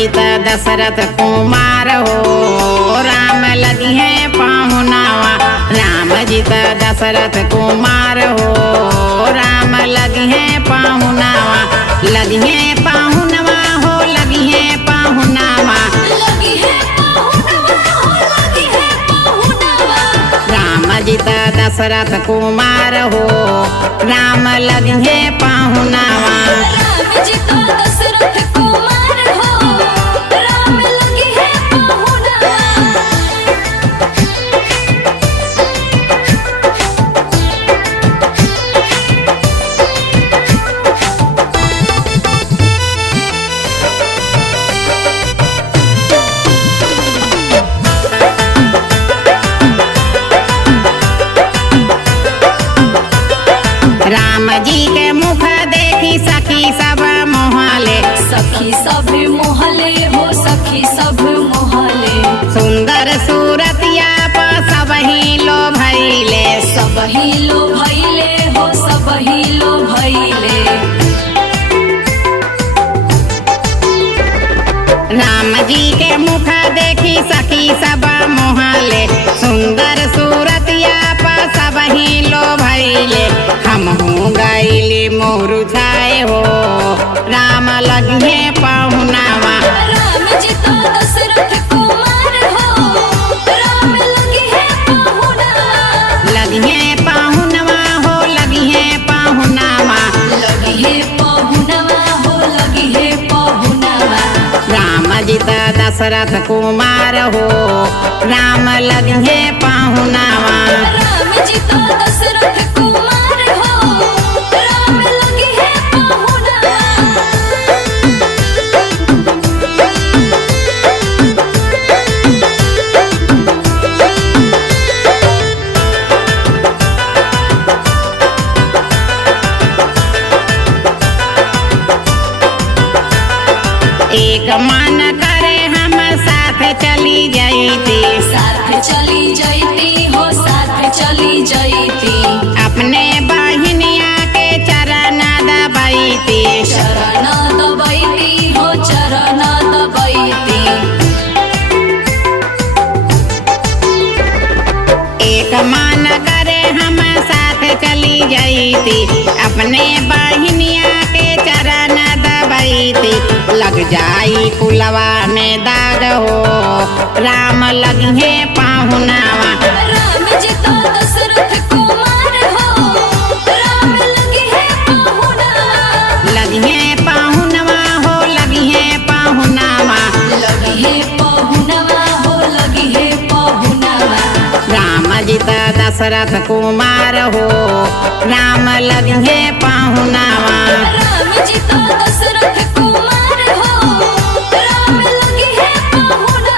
जी त दशरथ कुमार हो राम लगी है पाहुनावा। राम जी त दशरथ कुमार हो राम लगी है पाहुनावा। लगी है पाहुनवा हो लगी है पाहुनावा। लगी है पाहुनवा हो लगी है पाहुनवा। राम जी त दशरथ कुमार हो राम लगी है पाहुनावा। राम जी तो दशरथ कुमार हो राम लगी है पाहुनवा। राम जी के मुख देखी सखी सब मोहले। सखी सब मोहले हो सखी सब मोहले। सुंदर सूरतिया पर सब ही लो भैले। सब ही लो भैले हो सब ही लो भैले। राम जी के मुख देखी सखी सब मोहले। सुंदर सूरतिया पर सब ही लो भैले। हम हूँ गईली मोरू छाए हो राम लगे पाहुनावा। राम जी तो दशरथ कुमार हो राम लगी है पाहुनवा। लगी है पाहुनवा हो लगी है पाहुनावा। लगी है पाहुनवा हो लगी है पाहुनवा। राम जी त दशरथ कुमार हो राम लगे है पाहुनावा। राम जी तो दशरथ कुमार हो राम लगी है पाहुनवा। एक मन करे हम साथ चली जाती। साथ चली जाती हो साथ चली जाती। अपने बहनिया के चरण दबाईती। चरण दबाईती हो चरण दबाईती। एक मन करे हम साथ चली जाती। अपने बहनिया के चरण दबाईती। लग जाई कुलवा में दाग हो राम लगी है पाहुनावा। राम जी तो दशरथ कुमार हो राम लगी है पाहुनवा। लगी है पाहुनवा हो लगी है पाहुनावा। लगी है पाहुनवा हो लगी है पाहुनवा। राम जी त दशरथ कुमार हो राम लगे है पाहुनावा। राम जी तो दशरथ कुमार हो राम लगी है पाहुनवा।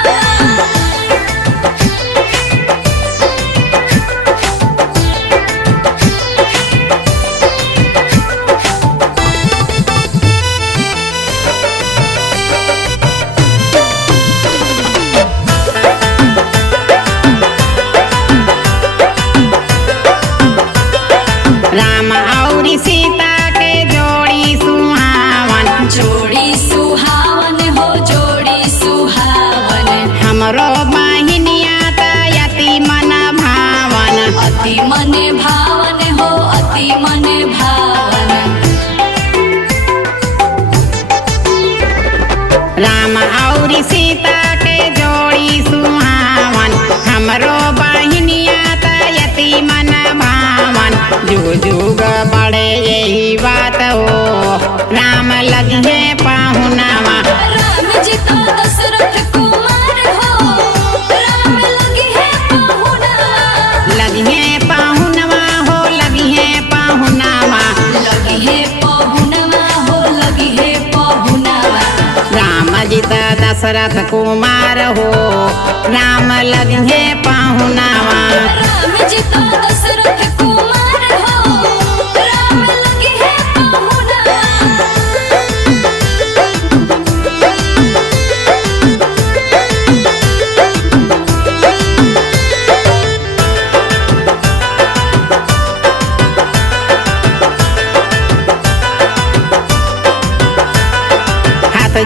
राम और सीता के जोड़ी सुहावन। जोड़ी सुहावन हो जोड़ी सुहावन। हमरो बहिनिया त यति मन भावन। अति मन भावन हो अति मन भावन। राम और सीता के जोड़ी सुहावन। हमरो बहिनिया त यति मन भावन। जुग जुग बड़े यही बात हो राम लगे है पाहुनावा। राम जी तो दशरथ कुमार हो राम लगी है पाहुनवा। लगी है पाहुनवा हो लगी है पाहुनावा। लगी है पाहुनवा हो लगी है पाहुनवा। राम जी त दशरथ कुमार हो राम लगे है पाहुनावा। राम जी तो दशरथ कुमार हो राम लगी है पाहुनवा।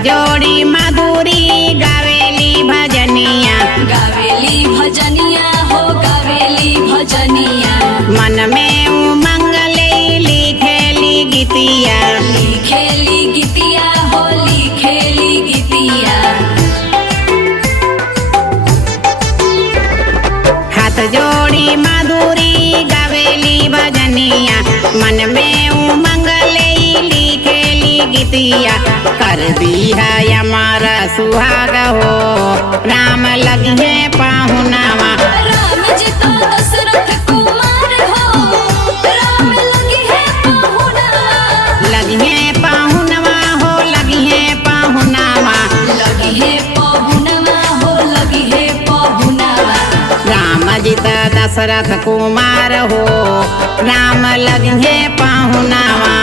जोड़ी माधुरी जोड़ी माधुरी गवेली भजनिया मन में उमंग ले लिखेली गीतिया कर दी है हमारा सुहाग हो राम लगे पाहुनावा राम जी तो दशरथ कुमार हो राम लगी है पाहुना लगे पाहुनवा हो लगे पाहुनावा लगी है पाहुनवा हो लगी है पाहुनवा राम जी त दशरथ कुमार हो राम लगे पाहुनावा